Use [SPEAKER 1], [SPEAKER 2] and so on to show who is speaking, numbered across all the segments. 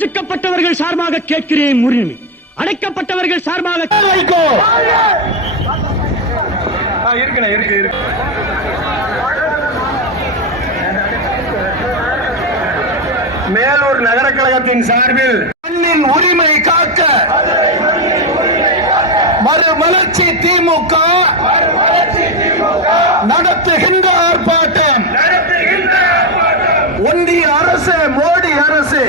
[SPEAKER 1] அடக்கப்பட்டவர்கள் சார்பாக கேட்கிறேன் உரிமை அடைக்கப்பட்டவர்கள் சார்பாக வைகோ
[SPEAKER 2] ஆ, இருக்குண்ணே இருக்கு இருக்கு. மேலூர் நகர கழகத்தின் சார்பில் மண்ணின் உரிமை காக்க மறுமலர்ச்சி திமுக நடத்துகின்ற ஆர்ப்பாட்டம். ஒன்றிய அரசு மோடி அரசு.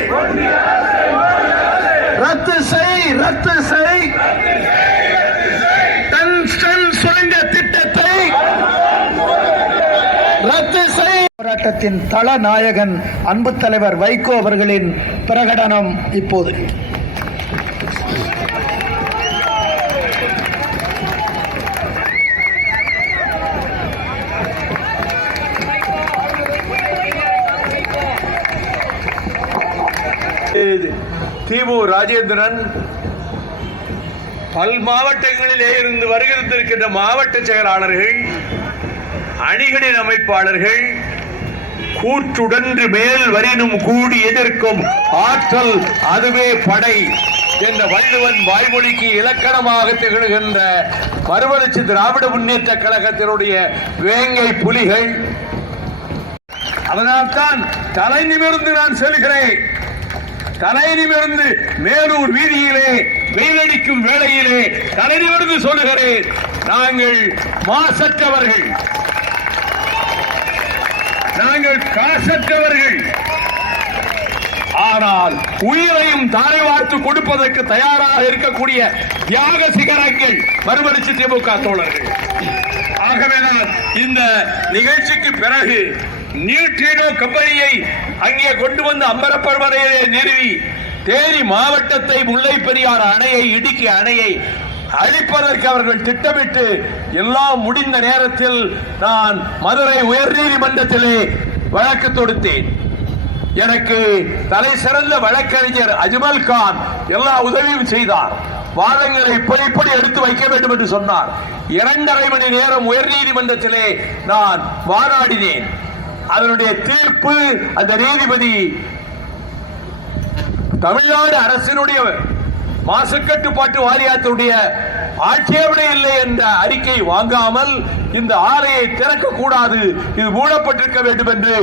[SPEAKER 2] போராட்டத்தின் தலநாயகன் அன்பு தலைவர் வைகோ அவர்களின் பிரகடனம் இப்போது. திமு ராஜேந்திரன் பல் மாவட்டங்களிலே இருந்து வருகிறந்திருக்கின்ற மாவட்ட செயலாளர்கள் அணிகளின் அமைப்பாளர்கள் கூற்றுடன்று மேல் வரினும் கூடி எதிர்க்கும் ஆற்றல் அதுவே படை என்ற வள்ளுவன் வாய்மொழிக்கு இலக்கணமாக திகழ்கின்ற மறுமலர்ச்சி திராவிட முன்னேற்ற கழகத்தினுடைய வேங்கை புலிகள். அதனால்தான் தலை நிமிர்ந்து நான் செல்கிறேன் தலை நிமிர்ந்து மேலூர் வீதியிலே வெயிலடிக்கும் வேளையிலே தலை நிமிர்ந்து சொல்லுகிறேன். நாங்கள் மாசற்றவர்கள். நாங்கள் காசற்றவர்கள். ஆனால் உயிரையும் தாரை வார்த்து கொடுப்பதற்கு தயாராக இருக்கக்கூடிய தியாக சிகரங்கள் மறுமலிச்சு திமுக தோழர்கள். ஆகவேதான் இந்த நிகழ்ச்சிக்கு பிறகு நியூட்ரினோ கம்பெனியை அங்கே கொண்டு வந்து அம்பரப்பர்வரையிலே நிறுவி தேனி மாவட்டத்தை முல்லை பெரியார் அணையை இடுக்கி அணையை அழிப்பதற்கு அவர்கள் திட்டமிட்டு எல்லாம் முடிந்த நேரத்தில் நான் மதுரை உயர்நீதிமன்றத்திலே வழக்கு தொடுத்தேன். எனக்கு தலை சிறந்த வழக்கறிஞர் அஜ்மல் கான் எல்லா உதவியும் செய்தார். வாதங்களை இப்படி இப்படி எடுத்து வைக்க வேண்டும் என்று சொன்னார். இரண்டரை மணி நேரம் உயர்நீதிமன்றத்திலே நான் வாதாடினேன். அதனுடைய தீர்ப்பு அந்த நீதிபதி தமிழ்நாடு அரசினுடைய மாசுக்கட்டுப்பாட்டு வாரியத்தினுடைய ஆட்சேபனை இல்லை என்ற அறிக்கை வாங்காமல் இந்த ஆலையை திறக்க கூடாது இது மூடப்பட்டிருக்க வேண்டும் என்று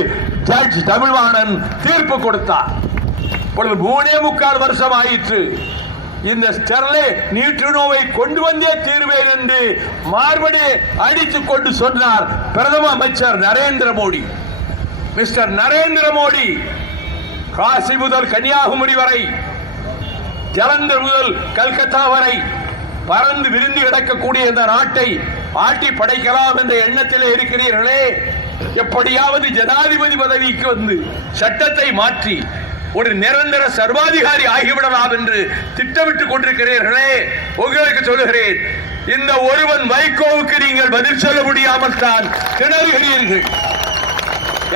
[SPEAKER 2] ஜட்ஜ் தமிழ்வாணன் தீர்ப்பு கொடுத்தார். இப்பொழுது மூணே முக்கால் வருஷம் ஆயிற்று. இந்த ஸ்டெர்லைட் நியூட்ரினோவை கொண்டு வந்தே தீர்வேன் என்று மார்படி அடித்துக் கொண்டு சொன்னார் பிரதம அமைச்சர் நரேந்திர மோடி. மிஸ்டர் நரேந்திர மோடி காசி முதல் கன்னியாகுமரி வரை ஜலந்தர் முதல் கல்கத்தா வரை பறந்து விரிந்து கிடக்கக்கூடிய இந்த நாட்டை ஆட்டி படைக்கலாம் என்ற எண்ணத்திலே இருக்கிறீர்களே. எப்படியாவது ஜனாதிபதி பதவிக்கு வந்து சட்டத்தை மாற்றி ஒரு நிரந்தர சர்வாதிகாரி ஆகிவிடலாம் என்று திட்டமிட்டுக் கொண்டிருக்கிறீர்களே. உங்களுக்கு சொல்லுகிறேன் இந்த ஒருவன் வைகோவுக்கு நீங்கள் பதில் சொல்ல முடியாமல் தான் திணறுகிறீர்கள்.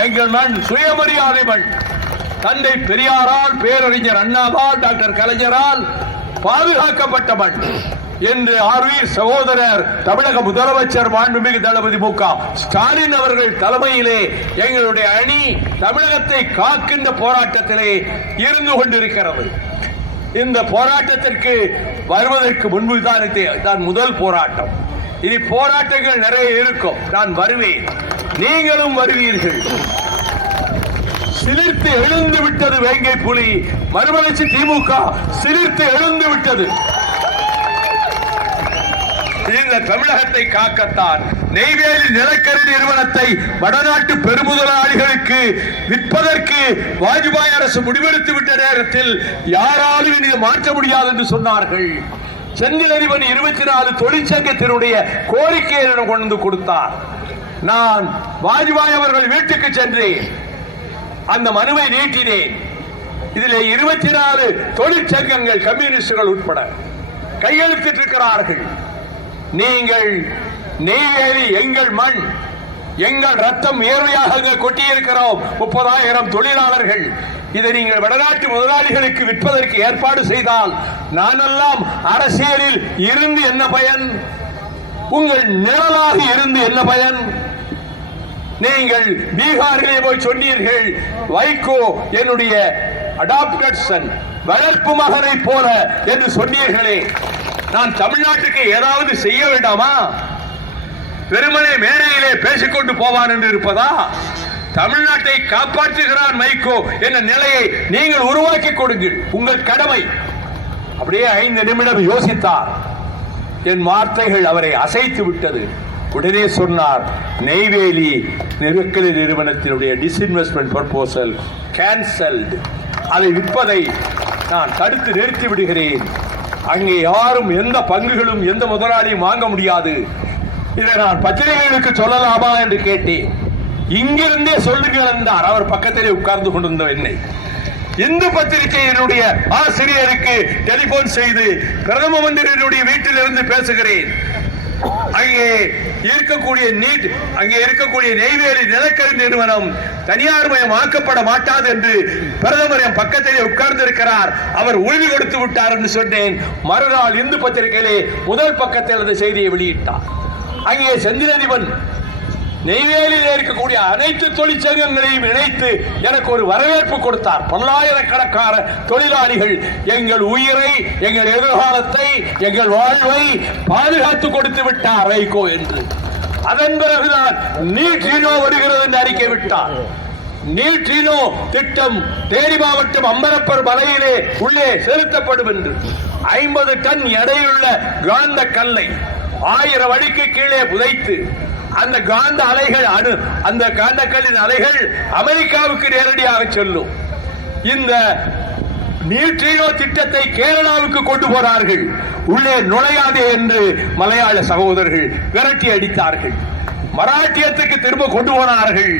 [SPEAKER 2] எங்கள் மண் சுயமரியாதை மண் தந்தை பெரியாரால் பேரறிஞர் அண்ணாவால் டாக்டர் கலைஞரால் பாதுகாக்கப்பட்ட மண் என்று ஆர்வீர் சகோதரர் தமிழக முதலமைச்சர் மாண்புமிகு தளபதி மு ஸ்டாலின் அவர்கள் தலைமையிலே எங்களுடைய அணி தமிழகத்தை காக்கின்ற போராட்டத்திலே இருந்து கொண்டிருக்கிறது. இந்த போராட்டத்திற்கு வருவதற்கு முன்பு தான் தான் முதல் போராட்டம். இனி போராட்டங்கள் நிறைய இருக்கும். நான் வருவேன். நீங்களும் வருவீர்கள். சிலிர்த்து எழுந்து விட்டது வேங்கை புலி. மறுமலர்ச்சி திமுக சிலிர்த்து எழுந்து விட்டது. இந்த தமிழகத்தை காக்கத்தான் நெய்வேலி நிலக்கரி நிறுவனத்தை வடநாட்டு பெருமுதலாளிகளுக்கு விற்பதற்கு வாஜ்பாய் அரசு முடிவெடுத்து விட்ட நேரத்தில் யாராலும் இனி மாற்ற முடியாது என்று சொன்னார்கள். செந்தில் அதிபன் இருபத்தி நாலு தொழிற்சங்கத்தினுடைய கோரிக்கையை கொண்டு கொடுத்தார். நான் வாஜ்பாய் அவர்கள் வீட்டுக்கு சென்றேன். அந்த மனுவை நீட்டினேன். இதில் இருபத்தி நாலு தொழிற்சங்கங்கள் கம்யூனிஸ்டுகள் உட்பட கையெழுத்திட்டிருக்கிறார்கள். நீங்கள் நெய்வேலி எங்கள் மண் எங்கள் ரத்தம் ஏர்மையாக கொட்டியிருக்கிறோம். முப்பதாயிரம் தொழிலாளர்கள். இதை நீங்கள் வடநாட்டு முதலாளிகளுக்கு விற்பதற்கு ஏற்பாடு செய்தால் நானெல்லாம் அரசியலில் இருந்து என்ன பயன்? உங்கள் நிழலாக இருந்து என்ன பயன்? நீங்கள் பீகாரிலே போய் சொன்னீர்கள் வைகோ என்னுடைய அடாப்டட் சன் வளர்ப்பு மகனை போல என்று சொன்னீர்களே. நான் தமிழ்நாட்டுக்கு ஏதாவது செய்ய வேண்டாமா? வெறுமனே மேடையிலே பேசிக்கொண்டு போவான் என்று இருப்பதா? தமிழ்நாட்டை காப்பாற்றுகிறான் மைக்கோ என்ற நிலையை நீங்கள் உருவாக்கி கொடுங்கள். உங்கள் கடமை. அப்படியே ஐந்து நிமிடம் யோசித்தார். என் வார்த்தைகள் அவரை அசைத்து விட்டது. உடனே சொன்னார் நெய்வேலி நெருக்கடி நிறுவனத்தினுடைய டிஸ்இன்வெஸ்ட்மெண்ட் ப்ரப்போசல் கேன்சல்டு அதை விற்பதை நான் தடுத்து நிறுத்தி விடுகிறேன். அங்கே யாரும் எந்த பங்குகளும் எந்த முதலாளியும் வாங்க முடியாது. இதை நான் பத்திரிகைகளுக்கு சொல்லலாமா என்று கேட்டேன். இங்கிருந்தே சொல்லுங்கள் என்றார். அவர் பக்கத்திலே உட்கார்ந்து கொண்டிருந்த என்னை. இந்து பத்திரிகையினுடைய ஆசிரியருக்கு டெலிபோன் செய்து பிரதம மந்திரியினுடைய வீட்டிலிருந்து பேசுகிறேன். அங்கே இருக்கக்கூடிய நீட் அங்கே இருக்கக்கூடிய நெய்வேலி நிலக்கரி நிறுவனம் தனியார் மயமாக்கப்பட மாட்டாது என்று பிரதமர் என் பக்கத்திலே உட்கார்ந்து இருக்கிறார் அவர் உறுதி கொடுத்து விட்டார் என்று சொன்னேன். மறுநாள் இந்து பத்திரிகையிலே முதல் பக்கத்தில் அந்த செய்தியை வெளியிட்டார். அங்கே செந்திலதிபன் நெய்வேலியில் இருக்கக்கூடிய அனைத்து தொழிற்சங்கங்களையும் இணைத்து எனக்கு ஒரு வரவேற்பு கொடுத்தார். பல்லாயிரக்கணக்கான தொழிலாளிகள் எங்கள் உயிரை எங்கள் எதிர்காலத்தை எங்கள் வாழ்வை பாதுகாத்து கொடுத்து விட்டார் வைகோ என்று. அதன் பிறகுதான் நீட்ரினோ வருகிறது என்று அறிக்கை விட்டார். நீட்ரினோ திட்டம் தேனி மாவட்டம் அம்பரப்பர் மலையிலே உள்ளே செலுத்தப்படும் என்று. ஐம்பது டன் எடையுள்ள காந்த கல்லை ஆயிரம் அடிக்கு கீழே புதைத்து அந்த காந்த அலைகள் அணு அந்த காந்தக்கல்லின் அலைகள் அமெரிக்காவுக்கு நேரடியாக செல்லும். இந்த நியூட்ரினோ திட்டத்தை கேரளாவுக்கு கொண்டு போறார்கள். உள்ளே நுழையாதே என்று மலையாள சகோதரர்கள் விரட்டி அடித்தார்கள். மராட்டியத்துக்கு திரும்ப கொண்டு போனார்கள்.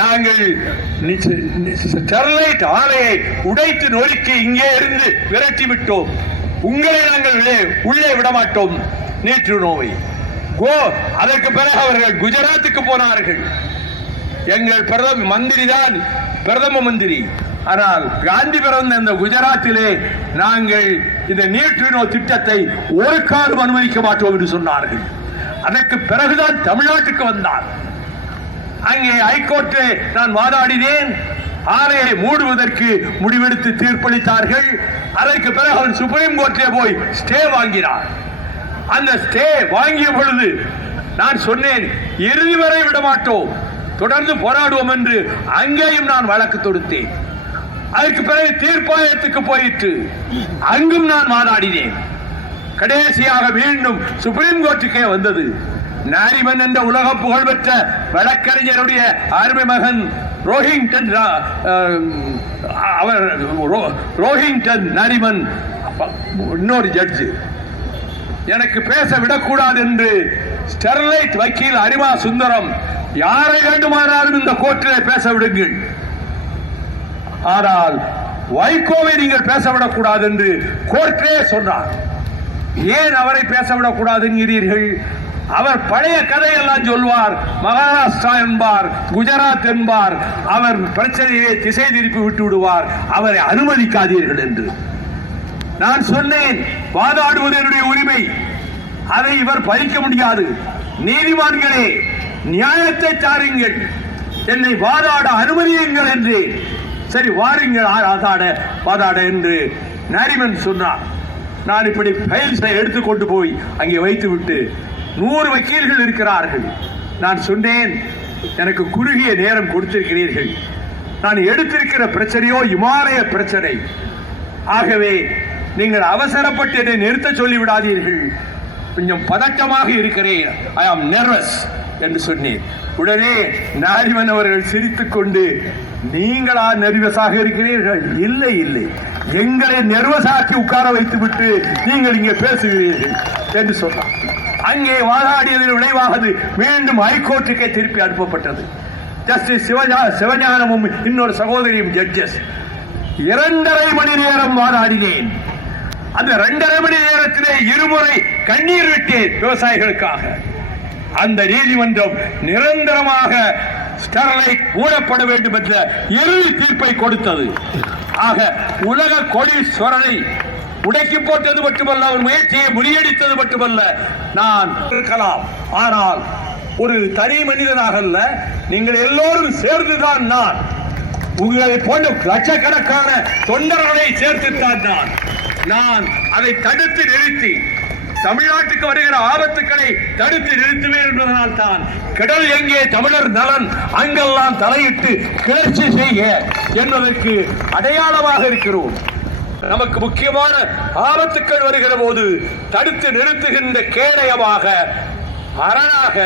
[SPEAKER 2] நாங்கள் ஸ்டெர்லைட் ஆலையை உடைத்து நொறுக்கி இங்கே இருந்து விரட்டி விட்டோம் உங்களை நாங்கள் உள்ளே விடமாட்டோம். நீற்று நோவை கோ அதற்கு பிறகு அவர்கள் குஜராத்துக்கு போனார்கள். எங்கள் பிரதம மந்திரி தான் பிரதம மந்திரி. ஆனால் காந்தி பிறந்த இந்த குஜராத்திலே நாங்கள் இந்த நியூட்ரினோ திட்டத்தை ஒரு காலம் அனுமதிக்க மாட்டோம் என்று சொன்னார்கள். அதற்கு பிறகுதான் தமிழ்நாட்டுக்கு வந்தார். அங்கே ஹைகோர்ட்டு நான் வாதாடினேன். ஆலையை மூடுவதற்கு முடிவெடுத்து தீர்ப்பளித்தார்கள். அதற்கு பிறகு அவர் சுப்ரீம் கோர்ட்டிலே போய் ஸ்டே வாங்கினார் அந்த ஸ்டே வாங்கிய பொழுது நான் சொன்னேன் இறுதி வரை விடமாட்டோம். தொடர்ந்து போராடுவோம் என்று அங்கேயும் நான் வழக்கு தொடுத்தேன். அதற்கு பிறகு தீர்ப்பாயத்துக்கு போயிற்று. அங்கும் நான் வாதாடினேன். கடைசியாக மீண்டும் சுப்ரீம் கோர்ட்டுக்கே வந்தது. நாரிமன் என்ற உலக புகழ்பெற்ற வழக்கறிஞருடைய அருமை மகன் ரோஹிங்டன் ரா- அவர் ரோஹிங்டன் நாரிமன் இன்னொரு ஜட்ஜு. எனக்கு பேச விடக்கூடாது என்று ஸ்டெர்லைட் வக்கீல் அரிமா சுந்தரம் யாரை வேண்டுமானாலும் இந்த கோர்ட்டிலே பேச விடுங்கள். ஆனால் வைகோவை நீங்கள் பேசவிடக்கூடாது என்று கோர்ட்டே சொன்னார். ஏன் அவரை பேசவிடக்கூடாதுங்கிறீர்கள் என்கிறீர்கள்? அவர் பழைய கதையெல்லாம் சொல்வார் மகாராஷ்டிரா என்பார் குஜராத் என்பார் அவர் பிரச்சனையை திசை திருப்பி விட்டு விடுவார் அவரை அனுமதிக்காதீர்கள் என்று. நான் சொன்னேன் வாதாடுவது என்னுடைய உரிமை. அதை இவர் பறிக்க முடியாது. நீதிமான்களே நியாயத்தை தாருங்கள் என்னை வாதாட அனுமதியுங்கள் என்று. சரி வாருங்கள் ஆ- வாதாட என்று நரிமன் சொன்னார் நான் இப்படி ஃபைல்ஸை எடுத்துக்கொண்டு போய் அங்கே வைத்துவிட்டு நூறு வக்கீல்கள் இருக்கிறார்கள். நான் சொன்னேன் எனக்கு குறுகிய நேரம் கொடுத்திருக்கிறீர்கள். நான் எடுத்திருக்கிற பிரச்சனையோ இமாலய பிரச்சனை. ஆகவே நீங்கள் அவசரப்பட்டு என்னை நிறுத்த சொல்லிவிடாதீர்கள். கொஞ்சம் பதட்டமாக இருக்கிறேன். ஐ ஆம் நர்வஸ் என்று சொன்னேன். உடனே நாரிமன் அவர்கள் சிரித்துக்கொண்டு நீங்களா நர்வஸாக இருக்கிறீர்கள்? இல்லை இல்லை. எங்களை நர்வஸாக்கி உட்கார வைத்து விட்டு நீங்கள் இங்கே பேசுகிறீர்கள் என்று சொன்னார் அங்கே வாதாடியதன் விளைவாக மீண்டும் ஹைகோர்ட்டுக்கே திருப்பி அனுப்பப்பட்டது. ஜஸ்டிஸ் சிவஞா சிவஞானமும் இன்னொரு சகோதரியும் ஜட்ஜஸ் இரண்டரை மணி நேரம் வாதாடினேன். அந்த ரெண்டரை மணி நேரத்திலே இருமுறை கண்ணீர் விட்டேன் விவசாயிகளுக்காக அந்த நீதிமன்றம் நிரந்தரமாக ஸ்டெர்லைட் மூடப்பட வேண்டும் என்ற இறுதி தீர்ப்பை கொடுத்தது. ஆக உலக கோடீஸ்வரனை உடைக்கி போட்டது மட்டுமல்ல அவர் முயற்சியை முறியடித்தது மட்டுமல்ல நான் இருக்கலாம். ஆனால் ஒரு தனி மனிதனாக அல்ல நீங்கள் எல்லோரும் சேர்ந்துதான் நான். உங்களை போன்ற லட்சக்கணக்கான தொண்டர்களை சேர்த்துத்தான் நான். நான் அதை தடுத்து நிறுத்தி தமிழ்நாட்டுக்கு வருகிற ஆபத்துக்களை தடுத்து நிறுத்துவேன் என்பதனால் தான் கடல் எங்கே தமிழர் நலன் அங்கெல்லாம் தலையிட்டு கிளர்ச்சி செய்ய என்பதற்கு அடையாளமாக இருக்கிறோம். நமக்கு முக்கியமான ஆபத்துக்கள் வருகிற போது தடுத்து நிறுத்துகின்ற கேடயமாக அரணாக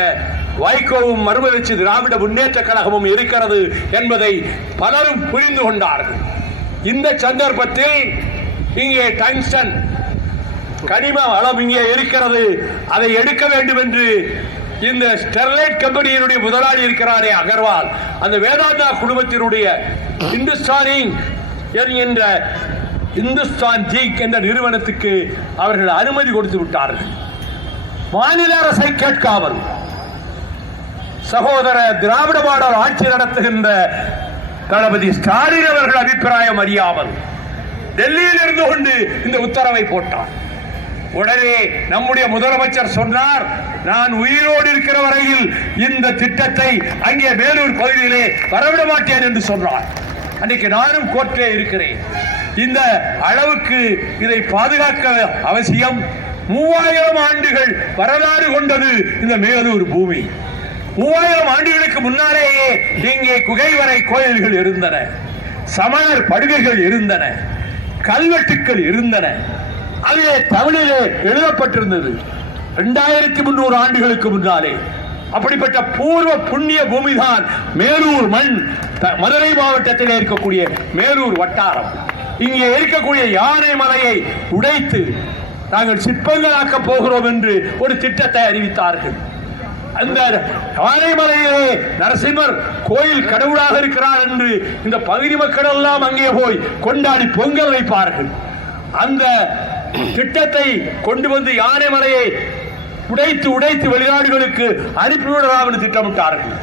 [SPEAKER 2] வைகோவும் மறுமலர்ச்சி திராவிட முன்னேற்ற கழகமும் இருக்கிறது என்பதை பலரும் புரிந்து கொண்டார்கள். இந்த சந்தர்ப்பத்தில் இங்கே டங்ஸ்டன் கனிம வளம் இங்கே இருக்கிறது. அதை எடுக்க வேண்டும் என்று இந்த ஸ்டெர்லைட் கம்பெனியினுடைய முதலாளி இருக்கிறாரே அகர்வால். அந்த வேதாந்தா குடும்பத்தினுடைய இந்துஸ்தானி என்கின்ற இந்துஸ்தான் ஜீக் என்ற நிறுவனத்துக்கு அவர்கள் அனுமதி கொடுத்து விட்டார்கள். மாநில அரசை கேட்காமல் சகோதர திராவிட மாடல் ஆட்சி நடத்துகின்ற தளபதி ஸ்டாலின் அவர்கள் அபிப்பிராயம் அறியாமல் டெல்லியில் இருந்து கொண்டு இந்த உத்தரவை போட்டார். உடனே நம்முடைய முதலமைச்சர் சொன்னார் நான் உயிரோடு இருக்கிற வரையில் இந்த திட்டத்தை அங்கே வேலூர் பகுதியிலே வரவிட மாட்டேன் என்று சொன்னார். அன்னைக்கு நானும் கோர்ட்டிலே இருக்கிறேன். இந்த அளவுக்கு இதை பாதுகாக்க அவசியம். மூவாயிரம் ஆண்டுகள் வரலாறு கொண்டது இந்த மேலூர் பூமி. மூவாயிரம் ஆண்டுகளுக்கு முன்னாலேயே இங்கே குகைவரை கோயில்கள் இருந்தன. சமணர் படுகைகள் இருந்தன. கல்வெட்டுக்கள் இருந்தன. அதிலே தமிழிலே எழுதப்பட்டிருந்தது. இரண்டாயிரத்தி முன்னூறு ஆண்டுகளுக்கு முன்னாலே. அப்படிப்பட்ட பூர்வ புண்ணிய பூமிதான் மேலூர் மண். த- மதுரை மாவட்டத்தில் இருக்கக்கூடிய மேலூர் வட்டாரம். இங்கே இருக்கக்கூடிய யானை மலையை உடைத்து நாங்கள் சிற்பங்களாக்க போகிறோம் என்று ஒரு திட்டத்தை அறிவித்தார்கள். அந்த ஆனைமலையிலே நரசிம்மர் கோயில் கடவுளாக இருக்கிறார் என்று இந்த பகுதி மக்கள் எல்லாம் அங்கே போய் கொண்டாடி பொங்கல் வைப்பார்கள். அந்த திட்டத்தை கொண்டு வந்து யானைமலையை உடைத்து உடைத்து வெளிநாடுகளுக்கு அனுப்பிவிடலாம் என்று திட்டமிட்டார்கள்.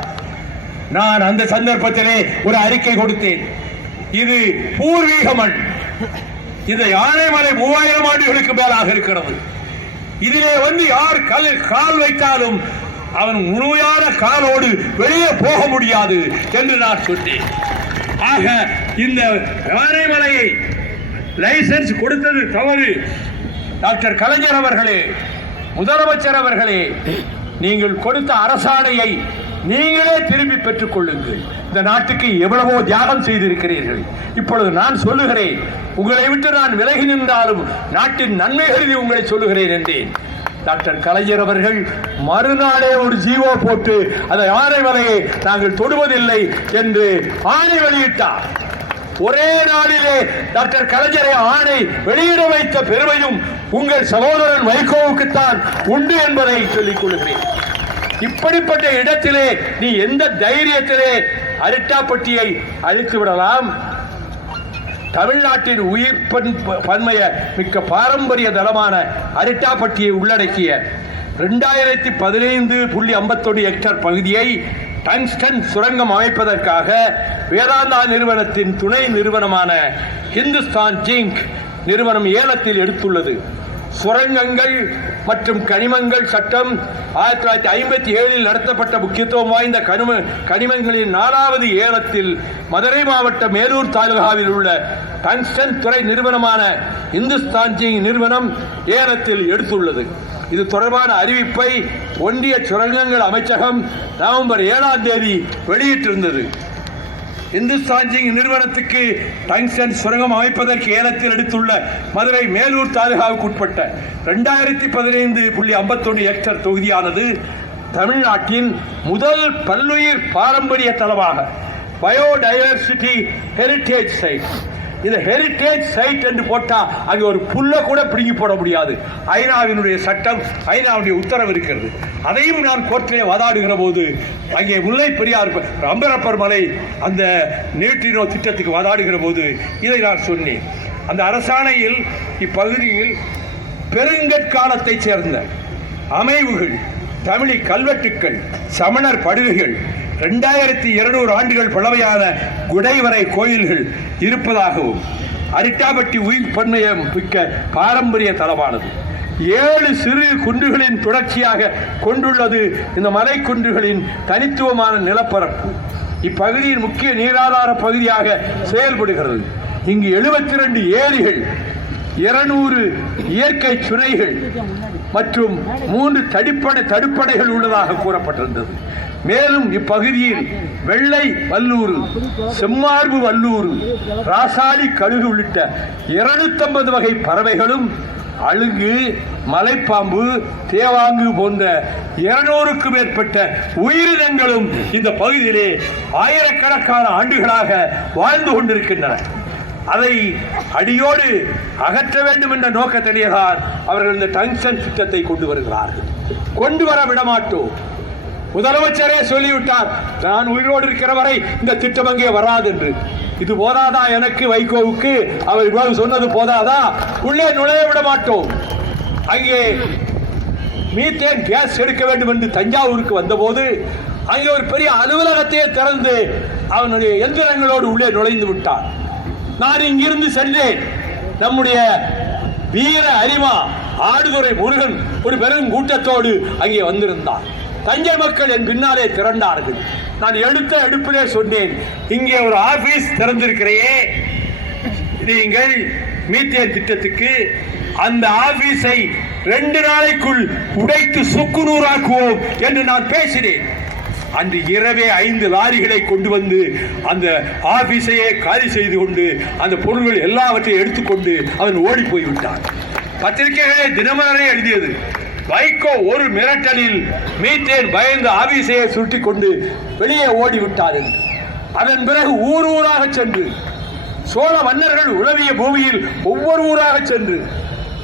[SPEAKER 2] நான் அந்த சந்தர்ப்பத்திலே ஒரு அறிக்கை கொடுத்தேன். இது பூர்வீக மண். இந்த யானைமலை மூவாயிரம் ஆண்டுகளுக்கு மேலாக இருக்கிறது. இதிலே வந்து யார் கல் கால் வைத்தாலும் அவன் முழுமையான காலோடு வெளியே போக முடியாது என்று நான் சொன்னேன். ஆக இந்த யானைமலையை லைசன்ஸ் கொடுத்தது தவறு. டாக்டர் கலைஞர் அவர்களே முதலமைச்சர் அவர்களே நீங்கள் கொடுத்த அரசாணையை நீங்களே திரும்பி பெற்றுக் கொள்ளுங்கள். இந்த நாட்டுக்கு எவ்வளவோ தியாகம் செய்திருக்கிறீர்கள். இப்பொழுது நான் சொல்லுகிறேன் உங்களை விட்டு நான் விலகி நின்றாலும் நாட்டின் நன்மை கருதி உங்களை சொல்லுகிறேன் என்றேன். டாக்டர் கலைஞர் அவர்கள் மறுநாளே ஒரு ஜீவோ போட்டு அந்த ஆணை வலையை நாங்கள் தொடுவதில்லை என்று ஆணை வெளியிட்டார். ஒரே நாளிலே டாக்டர் கலைஞரை ஆணை வெளியிட வைத்த பெருமையும் உங்கள் சகோதரன் வைகோவுக்குத்தான் உண்டு என்பதை சொல்லிக் கொள்கிறேன். இப்படிப்பட்ட இடத்திலே நீ எந்த தைரியத்திலே அரிட்டாப்பட்டியை அழித்து விடலாம்? தமிழ்நாட்டின் உயிர் பன்மைய மிக்க பாரம்பரிய தளமான அரிட்டாப்பட்டியை உள்ளடக்கிய ரெண்டாயிரத்தி பதினைந்து புள்ளி ஐம்பத்தொன்று ஹெக்டர் பகுதியை டங்ஸ்டன் சுரங்கம் அமைப்பதற்காக வேதாந்தா நிறுவனத்தின் துணை நிறுவனமான ஹிந்துஸ்தான் ஜிங்க் நிறுவனம் ஏலத்தில் எடுத்துள்ளது. சுரங்கங்கள் மற்றும் கனிமங்கள் சட்டம் ஆயிரத்தி தொள்ளாயிரத்தி ஐம்பத்தி ஏழில் நடத்தப்பட்ட முக்கியத்துவம் வாய்ந்த கனிம கனிமங்களின் நாலாவது ஏலத்தில் மதுரை மாவட்ட மேலூர் தாலுகாவில் உள்ள டங்ஸ்டன் துறை நிறுவனமான இந்துஸ்தான் ஜிங் நிறுவனம் ஏலத்தில் எடுத்துள்ளது. இது தொடர்பான அறிவிப்பை ஒன்றிய சுரங்கங்கள் அமைச்சகம் நவம்பர் ஏழாம் தேதி வெளியிட்டிருந்தது. இந்துஸ்தான் ஜிங் நிறுவனத்துக்கு டங்ஸ்டன் சுரங்கம் அமைப்பதற்கு ஏலத்தில் எடுத்துள்ள மதுரை மேலூர் தாலுகாவுக்கு உட்பட்ட ரெண்டாயிரத்தி பதினைந்து புள்ளி ஐம்பத்தொன்று ஹெக்டர் தொகுதியானது தமிழ்நாட்டின் முதல் பல்லுயிர் பாரம்பரிய தளமாக பயோடைவர்சிட்டி ஹெரிட்டேஜ் சைட். இந்த ஹெரிட்டேஜ் சைட் என்று போட்டால் அங்கே ஒரு புல்ல கூட பிடுங்கி போட முடியாது. ஐநாவினுடைய சட்டம் ஐநாவுடைய உத்தரவு இருக்கிறது. அதையும் நான் கோர்ட்டிலே வாதாடுகிற போது அங்கே முல்லை பெரியார் ப- அம்பரப்பர் மலை அந்த நீட்டினோ திட்டத்துக்கு வாதாடுகிற போது இதை நான் சொன்னேன். அந்த அரசாணையில் இப்பகுதியில் பெருங்கற்காலத்தைச் சேர்ந்த அமைவுகள் தமிழி கல்வெட்டுக்கள் சமணர் படுகைகள் ரெண்டாயிரத்தி இருநூறு ஆண்டுகள் பழமையான குடைவரை கோயில்கள் இருப்பதாகவும் அரிட்டாபட்டி உயிர் பன்மையை மிக்க பாரம்பரிய தலமானது. ஏழு சிறு குன்றுகளின் தொடர்ச்சியாக கொண்டுள்ளது இந்த மலை குன்றுகளின் தனித்துவமான நிலப்பரப்பு. இப்பகுதியின் முக்கிய நீராதார பகுதியாக செயல்படுகிறது. இங்கு 72 ஏரிகள் இருநூறு இயற்கை சுனைகள் மற்றும் மூன்று தடிப்படை தடுப்படைகள் உள்ளதாக கூறப்பட்டிருந்தது. மேலும் இப்பகுதியில் வெள்ளை வல்லூர் செம்மார்பு வல்லூர் ராசாலி கழுகு உள்ளிட்ட 250 வகை பறவைகளும் அழுகு மலைப்பாம்பு தேவாங்கு போன்ற இருநூறுக்கும் மேற்பட்ட உயிரினங்களும் இந்த பகுதியிலே ஆயிரக்கணக்கான ஆண்டுகளாக வாழ்ந்து கொண்டிருக்கின்றன. அதை அடியோடு அகற்ற வேண்டும் என்ற நோக்கத்திலேதான் அவர்கள் இந்த டங்ஷன் திட்டத்தை கொண்டு வருகிறார்கள். கொண்டு வர விடமாட்டோம். முதலமைச்சரே சொல்லிவிட்டார் நான் உயிரோடு இருக்கிற வரை இந்த திட்டம் அங்கே வராது என்று இது போதாதா எனக்கு வைகோவுக்கு? அவர் இவ்வளவு சொன்னது போதாதா? உள்ளே நுழைய விட மாட்டோம். அங்கே மீத்தேன் கேஸ் எடுக்க வேண்டும் என்று தஞ்சாவூருக்கு வந்தபோது அங்கே ஒரு பெரிய அலுவலகத்தையே திறந்து அவனுடைய எந்திரங்களோடு உள்ளே நுழைந்து விட்டான். நான் இங்கிருந்து சென்றேன். நம்முடைய வீர அரிமா ஆடுதுறை முருகன் ஒரு பெரும் கூட்டத்தோடு அங்கே வந்திருந்தான். தஞ்சை மக்கள் என் பின்னாலே திரண்டார்கள். நான் எடுத்த எடுப்பிலே சொன்னேன் இங்கே ஒரு ஆபீஸ் திறந்திருக்கிறையே நீங்கள் மீத்தேன் திட்டத்துக்கு அந்த ஆபீஸை ரெண்டு நாளைக்குள் உடைத்து சுக்குநூறாக்குவோம் என்று நான் பேசினேன். அன்று இரவே ஐந்து லாரிகளை கொண்டு வந்து அந்த ஆபீஸையே காலி செய்து கொண்டு அந்த பொருள்கள் எல்லாவற்றையும் எடுத்துக்கொண்டு அவன் ஓடி போய்விட்டான். பத்திரிகைகளே தினமலரே எழுதியது வைகோ ஒரு மிரட்டலில் மீத்தேன் பயந்து ஆவிசையை சுருட்டி கொண்டு வெளியே ஓடிவிட்டார்கள். அதன் பிறகு ஊர் ஊராக சென்று சோழ மன்னர்கள் உலவிய பூமியில் ஒவ்வொரு ஊராக சென்று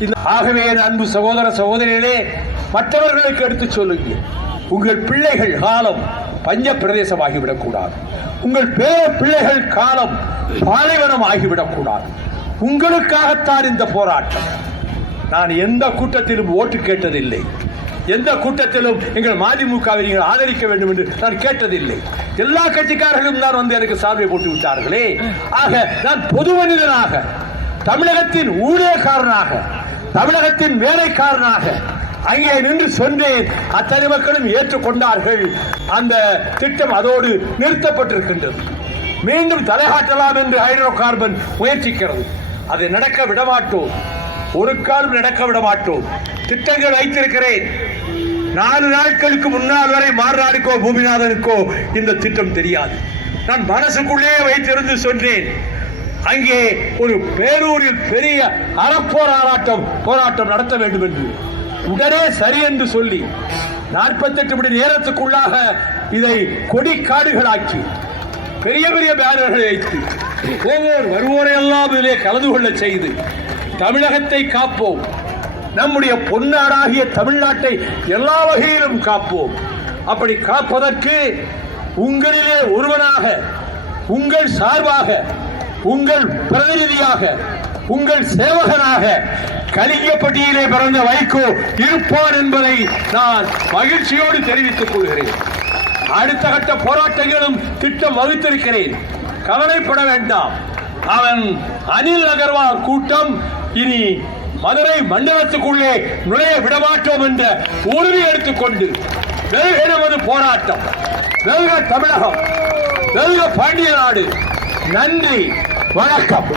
[SPEAKER 2] இந்த ஆகவே அன்பு சகோதர சகோதரிகளே மற்றவர்களுக்கு எடுத்துச் சொல்லுங்கள். உங்கள் பிள்ளைகள் காலம் பஞ்ச பிரதேசம் ஆகிவிடக்கூடாது உங்கள் பேர பிள்ளைகள் காலம் பாலைவனம் ஆகிவிடக்கூடாது உங்களுக்காகத்தான் இந்த போராட்டம். நான் எந்த கூட்டத்திலும் ஓட்டு கேட்டதில்லை. எந்த கூட்டத்திலும் எங்கள் மதிமுகவை நீங்கள் ஆதரிக்க வேண்டும் என்று நான் கேட்டதில்லை. எல்லா கட்சிக்காரர்களும் தான் வந்து எனக்கு சார்பை போட்டு விட்டார்களே. ஆக நான் பொது மனிதனாக தமிழகத்தின் ஊழியக்காரனாக தமிழகத்தின் வேலைக்காரனாக அங்கே நின்று சொன்னேன் அத்தனை மக்களும் ஏற்றுக்கொண்டார்கள். அந்த திட்டம் அதோடு நிறுத்தப்பட்டிருக்கின்றது. மீண்டும் தலைகாட்டலாம் என்று ஹைட்ரோ கார்பன் முயற்சிக்கிறது. அதை நடக்க விடமாட்டோம். ஒரு காலம் நடக்க விட மாட்டோம். திட்டங்கள் வைத்திருக்கிறேன். நாலு நாட்களுக்கு முன்னால் வரை மாறுநாடுக்கோ பூமிநாதனுக்கோ இந்த திட்டம் தெரியாது. நான் மனசுக்குள்ளே வைத்திருந்து சொன்னேன். அங்கே ஒரு பேரூரில் பெரிய அறப்போராட்டம் போராட்டம் நடத்த வேண்டும் என்று. உடனே சரி என்று சொல்லி நாற்பத்தெட்டு மணி நேரத்துக்குள்ளாக இதை கொடிக்காடுகளாக்கி பெரிய பெரிய பேனர்களை வைத்து வருவோரையெல்லாம் இதிலே கலந்து கொள்ள செய்து தமிழகத்தை காப்போம். நம்முடைய பொன்னாடாகிய தமிழ்நாட்டை எல்லா வகையிலும் காப்போம். அப்படி காப்பதற்கு உங்களிலே ஒருவனாக உங்கள் சார்பாக உங்கள் பிரதிநிதியாக உங்கள் சேவகனாக கலிங்கப்பட்டியிலே பிறந்த வைகோ இருப்பான் என்பதை நான் மகிழ்ச்சியோடு தெரிவித்துக் கொள்கிறேன். அடுத்த கட்ட போராட்டங்களும் திட்டம் வகுத்திருக்கிறேன். கவலைப்பட வேண்டாம். அவன் அனில் அகர்வால் கூட்டம் இனி மதுரை மண்டலத்துக்குள்ளே நுழைய விடமாட்டோம் என்ற உறுதி எடுத்துக்கொண்டு வெல்க நமது போராட்டம். வெல்க தமிழகம். வெல்க பாண்டிய நாடு. நன்றி. வணக்கம்.